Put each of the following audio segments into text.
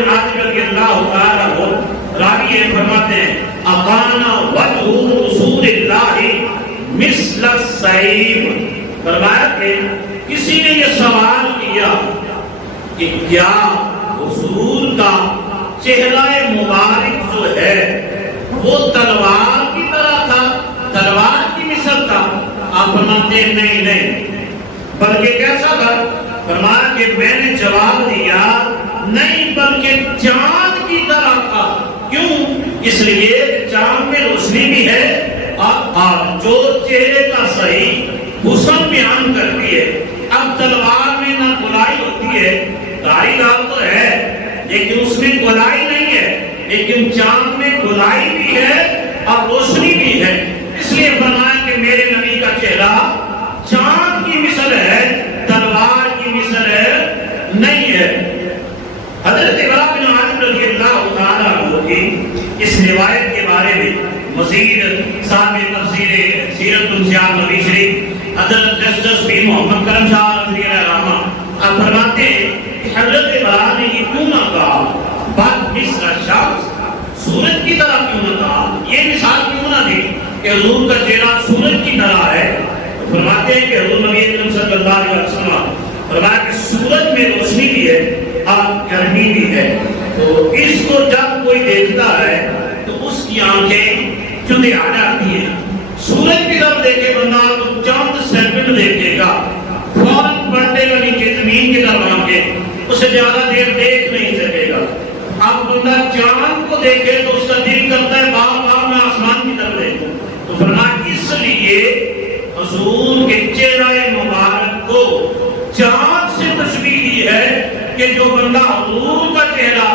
بن عاصم رضی اللہ تعالیٰ عنہ راوی یہ فرماتے ہیں اقانا وجہ رسول اللہ مثل السیف، فرمایا کہ کسی نے یہ سوال کیا کہ کیا حضور کا چہرہ مبارک جو ہے وہ تلوار کی طرح تھا، تلوار کی مثل تھا؟ آپ فرماتے ہیں نہیں بلکہ کیسا تھا؟ فرمایا کہ میں نے جواب دیا نہیں بلکہ چاند کی طرح تھا۔ کیوں؟ اس لیے چاند میں روشنی بھی ہے اور جو چہرے کا صحیح حسن بیان کرتی ہے۔ اب تلوار میں نہ گولائی ہوتی ہے، داڑھی دار تو ہے لیکن اس میں گولائی نہیں ہے، لیکن چاند میں گولائی بھی ہے اور روشنی بھی ہے۔ اس لیے فرمایا کہ میرے نبی کا چہرہ چاند کی مثل ہے، تلوار کی مثل ہے نہیں ہے۔ حضرت ابراہیم بن عاصم رضی اللہ تعالیٰ عنہ کی اس روایت کے بارے میں مزید صاحب تفسیر سیرت السیاق نبی شریف حضرت جسٹس بن محمد کرم شاہ رضی اللہ عنہ آپ فرماتے ہیں کہ حضرت ابراہیم نے یہ کیوں نہ کہا بات مثل الشمس، سورج کی طرح کیوں نہ کہا، یہ مثال کیوں نہ دی کہ حضور کا چہرہ سورج کی طرح ہے؟ فرماتے ہیں کہ حضور نبی اکرم صلی اللہ علیہ وسلم فرمایا کہ سورج میں روشنی بھی ہے اور گرمی بھی ہے، تو اس کو جب کوئی دیکھتا ہے تو اس کی آنکھیں چندے آ جاتی ہیں۔ سورج کی طرف دیکھے بندہ تو چند سیکنڈ دیکھے گا، فوراً پلٹے گا نیچے زمین کی طرف آنکھیں، اسے زیادہ دیر دیکھ نہیں سکے گا۔ اب بندہ چاند کو دیکھے تو اس کا دل کرتا ہے بار بار میں آسمان کی طرف دیکھوں۔ تو فرمایا اس لیے حضور کے چہرہ مبارک کو چاند سے تشبیہ دی ہے کہ جو بندہ حضور کا چہرہ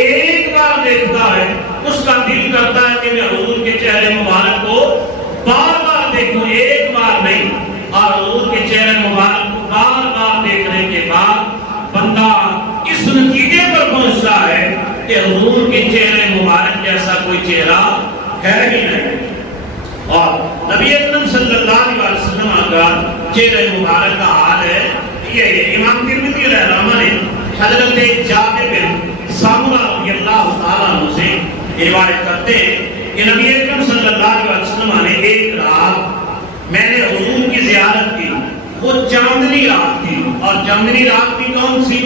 ایک بار دیکھتا ہے اس کا دل کرتا ہے کہ میں حضور کے چہرے مبارک کو بار بار دیکھوں، ایک بار نہیں۔ اور حضور کے چہرے مبارک کو بار بار دیکھنے کے بعد بندہ اس نتیجے پر پہنچتا ہے کہ حضور کے چہرے مبارک جیسا کوئی چہرہ ہے ہی نہیں۔ اور نبی اکرم صلی اللہ علیہ وسلم کا چہرے مبارک کا حال ہے یہ امام ترمذی رحمہ اللہ نے حضرت جابر بن سامرہ رضی اللہ تعالیٰ عنہ سے روایت کرتے ہیں کہ نبی اکرم صلی اللہ علیہ وسلم نے ایک رات میں نے حضور کی زیارت کی، وہ چاندنی رات تھی، اور چاندنی رات بھی کون سی؟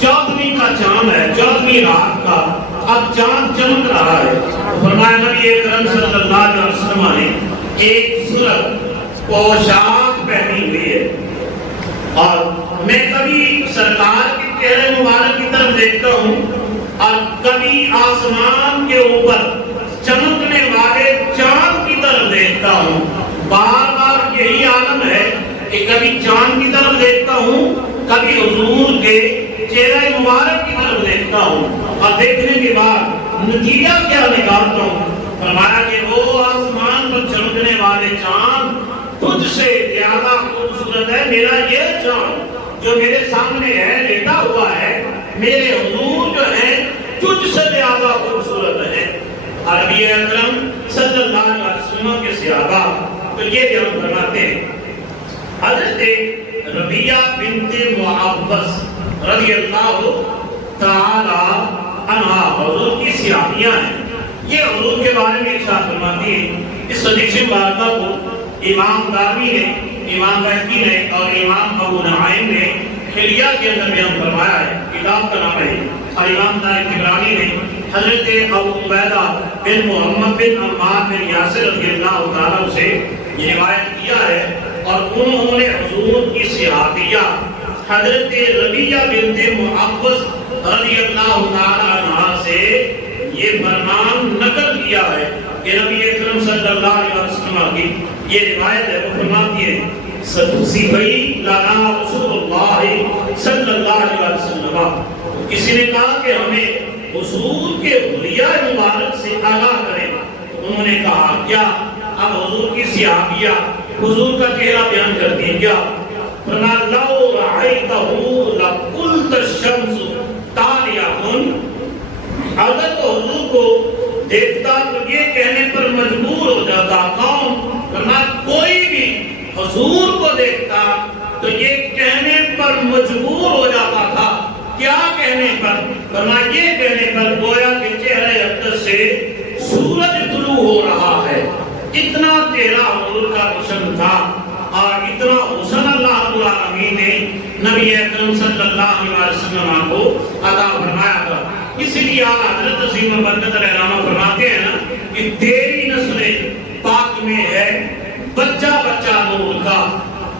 14ویں کا چاند ہے، 14ویں رات کا اب چاند چمک رہا ہے۔ فرمایا نبی اکرم صلی اللہ علیہ وسلم نے ایک سرخ پوشاک پہنی ہوئی ہے، اور میں کبھی سرکار کے چہرے مبارک کی طرف دیکھتا ہوں اور کبھی آسمان کے اوپر چمکنے والے چاند کی طرف دیکھتا ہوں۔ بار بار یہی عالم ہے کہ کبھی چاند کی طرف دیکھتا ہوں، کبھی حضور کے چہرے مبارک کی طرف دیکھتا ہوں، اور دیکھنے کے بعد نتیجہ کیا نکالتا ہوں؟ فرمایا کہ وہ آسمان پر چمکنے والے چاند تجھ سے زیادہ خوبصورت ہے میرا یہ چاند جو میرے سامنے ہے، لیٹا ہوا ہے، میرے حضور جو ہیں تجھ سے زیادہ خوبصورت ہے۔ نبی اکرم صلی اللہ علیہ وسلم کے صحابہ تو یہ بیان فرماتے ہیں، حضرت ربیہ بنت معوذ رضی اللہ تعالی عنہا حضور کی صحابیاں ہیں، یہ حضور کے بارے میں ارشاد فرماتی ہیں۔ اس حدیث مبارکہ کو امام دامی نے، امام بہقی نے اور امام ابو نعیم نے حلیہ کے اندر بیان فرمایا ہے، کتاب کا نام ہے، اور امام طبرانی نے حضرت ابو عبیدہ بن محمد بن عمار بن یاسر رضی اللہ تعالیٰ سے یہ روایت کیا ہے، اور انہوں نے حضور کی صحابیہ حضرت ربیہ بنت معوذ رضی اللہ تعالیٰ عنہ سے یہ فرمان نقل کیا ہے کہ نبی اکرم صلی اللہ علیہ وسلم کی یہ روایت ہے، وہ فرماتی ہے سبحی لنا رسول اللہ صلی اللہ علیہ وسلم، کسی نے کہا کہ ہمیں حضور کے حلیہ مبارک سے آگاہ کریں، انہوں نے کہا کیا؟ اب حضور کی صحابیہ حضور کا چہرہ بیان کرتی ہیں، کیا؟ فرمایا لو رأیتہ لقلت الشمس طالعۃ، اگر تو حضور کو دیکھتا تو یہ کہنے پر مجبور ہو جاتا، کون؟ فرمایا کوئی بھی حضور کو دیکھتا تو یہ کہنے پر مجبور ہو جاتا تھا، کیا کہنے پر؟ فرمایا یہ کہنے پر گویا کہ چہرے اقدس سے سورج طلوع ہو رہا ہے. اتنا تیرا حضور کا حسن تھا اور اتنا حسن اللہ رب العالمین نے نبی اکرم صلی اللہ علیہ وسلم کو عطا فرمایا تھا. اس لیے اعلیٰ حضرت عظیم برکت علیہ السلام فرماتے ہیں نا کہ تیری نسل پاک میں ہے بچہ بچہ نور کا،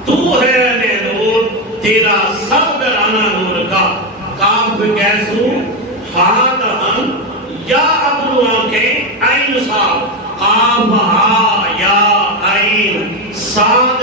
تو ہے نور تیرا سب گھرانہ نور کا. کاف کیسو ہاتھ ہم یا ابرو آنکھیں عین صاحب قاف ہا یا عین صاد